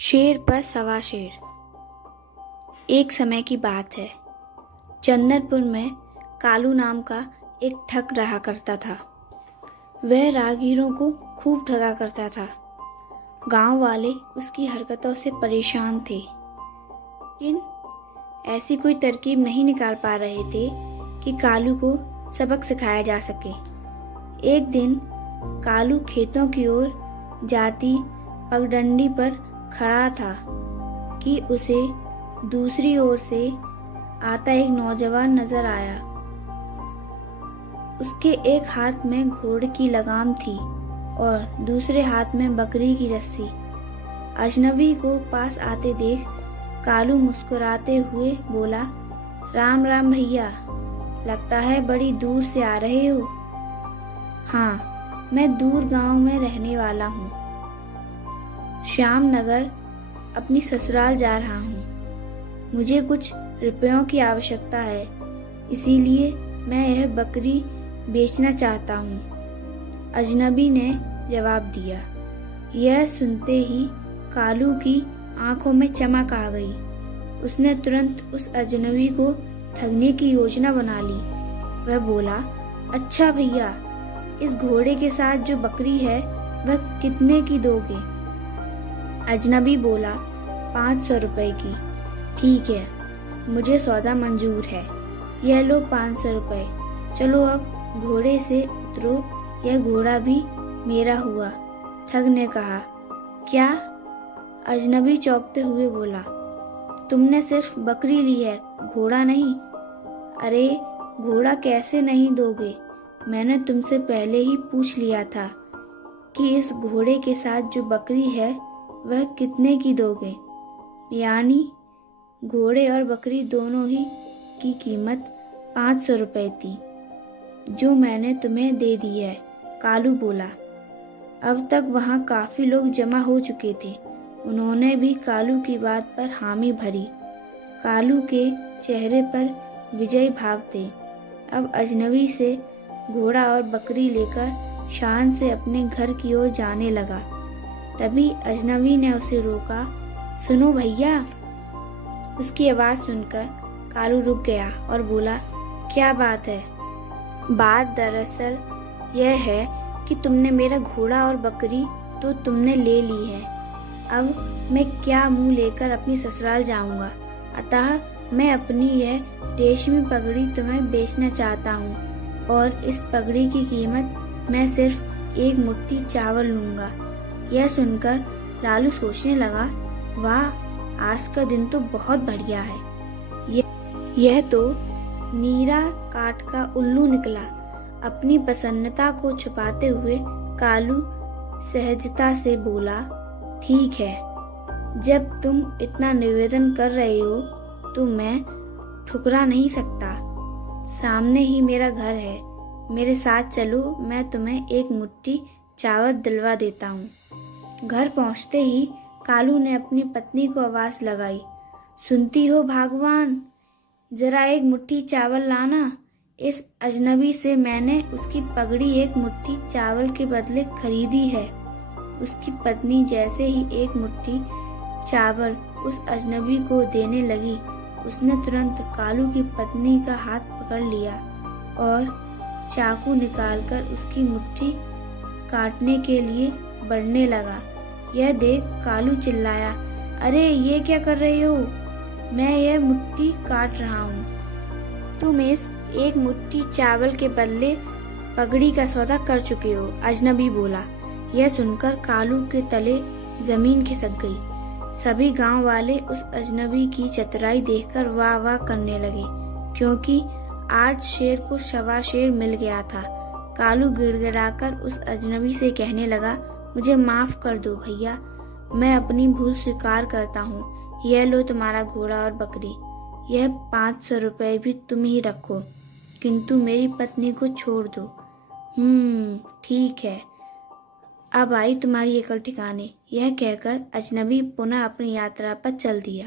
शेर पर सवा शेर। एक समय की बात है। चंदनपुर में कालू नाम का एक ठग रहा करता था। वह राहगीरों को खूब ठगा करता था। गांव वाले उसकी हरकतों से परेशान थे, लेकिन ऐसी कोई तरकीब नहीं निकाल पा रहे थे कि कालू को सबक सिखाया जा सके। एक दिन कालू खेतों की ओर जाती पगडंडी पर खड़ा था कि उसे दूसरी ओर से आता एक नौजवान नजर आया। उसके एक हाथ में घोड़े की लगाम थी और दूसरे हाथ में बकरी की रस्सी। अजनबी को पास आते देख कालू मुस्कुराते हुए बोला, राम राम भैया, लगता है बड़ी दूर से आ रहे हो। हाँ, मैं दूर गांव में रहने वाला हूँ। श्याम नगर अपनी ससुराल जा रहा हूँ। मुझे कुछ रुपयों की आवश्यकता है, इसीलिए मैं यह बकरी बेचना चाहता हूँ, अजनबी ने जवाब दिया। यह सुनते ही कालू की आंखों में चमक आ गई। उसने तुरंत उस अजनबी को ठगने की योजना बना ली। वह बोला, अच्छा भैया, इस घोड़े के साथ जो बकरी है वह कितने की दोगे? अजनबी बोला, 500 रुपए की। ठीक है, मुझे सौदा मंजूर है। यह लो 500 रुपए। चलो अब घोड़े से उतरो, यह घोड़ा भी मेरा हुआ। ठग ने कहा। क्या? अजनबी चौंकते हुए बोला, तुमने सिर्फ बकरी ली है, घोड़ा नहीं? अरे, घोड़ा कैसे नहीं दोगे? मैंने तुमसे पहले ही पूछ लिया था कि इस घोड़े के साथ जो बकरी है वह कितने की दोगे। यानी घोड़े और बकरी दोनों ही की कीमत 500 रुपए थी, जो मैंने तुम्हें दे दी है, कालू बोला। अब तक वहाँ काफी लोग जमा हो चुके थे। उन्होंने भी कालू की बात पर हामी भरी। कालू के चेहरे पर विजयी भाव थे। अब अजनबी से घोड़ा और बकरी लेकर शान से अपने घर की ओर जाने लगा। तभी अजनबी ने उसे रोका। सुनो भैया। उसकी आवाज सुनकर कालू रुक गया और बोला, क्या बात है? बात दरअसल यह है कि तुमने मेरा घोड़ा और बकरी तो तुमने ले ली है। अब मैं क्या मुंह लेकर अपनी ससुराल जाऊंगा, अतः मैं अपनी यह रेशमी पगड़ी तुम्हें बेचना चाहता हूँ और इस पगड़ी की कीमत मैं सिर्फ एक मुट्ठी चावल लूंगा। यह सुनकर लालू सोचने लगा, वाह, आज का दिन तो बहुत बढ़िया है। यह तो नीरा काट का उल्लू निकला। अपनी प्रसन्नता को छुपाते हुए कालू सहजता से बोला, ठीक है, जब तुम इतना निवेदन कर रहे हो तो मैं ठुकरा नहीं सकता। सामने ही मेरा घर है, मेरे साथ चलो, मैं तुम्हें एक मुट्ठी चावल दिलवा देता हूँ। घर पहुँचते ही कालू ने अपनी पत्नी को आवाज लगाई, सुनती हो भागवान, जरा एक मुट्ठी चावल लाना। इस अजनबी से मैंने उसकी पगड़ी एक मुट्ठी चावल के बदले खरीदी है। उसकी पत्नी जैसे ही एक मुट्ठी चावल उस अजनबी को देने लगी, उसने तुरंत कालू की पत्नी का हाथ पकड़ लिया और चाकू निकालकर उसकी मुट्ठी काटने के लिए बढ़ने लगा। यह देख कालू चिल्लाया, अरे ये क्या कर रहे हो? मैं यह मुट्ठी काट रहा हूँ। तुम इस एक मुट्ठी चावल के बदले पगड़ी का सौदा कर चुके हो, अजनबी बोला। यह सुनकर कालू के तले जमीन खिसक गई। सभी गांव वाले उस अजनबी की चतुराई देखकर वाह वाह करने लगे, क्योंकि आज शेर को सवा शेर मिल गया था। कालू गिड़गिड़ाकर उस अजनबी से कहने लगा, मुझे माफ कर दो भैया, मैं अपनी भूल स्वीकार करता हूँ। यह लो तुम्हारा घोड़ा और बकरी। यह 500 रुपए भी तुम ही रखो, किंतु मेरी पत्नी को छोड़ दो। ठीक है, अब आई तुम्हारी अकल ठिकाने। यह कहकर अजनबी पुनः अपनी यात्रा पर चल दिया।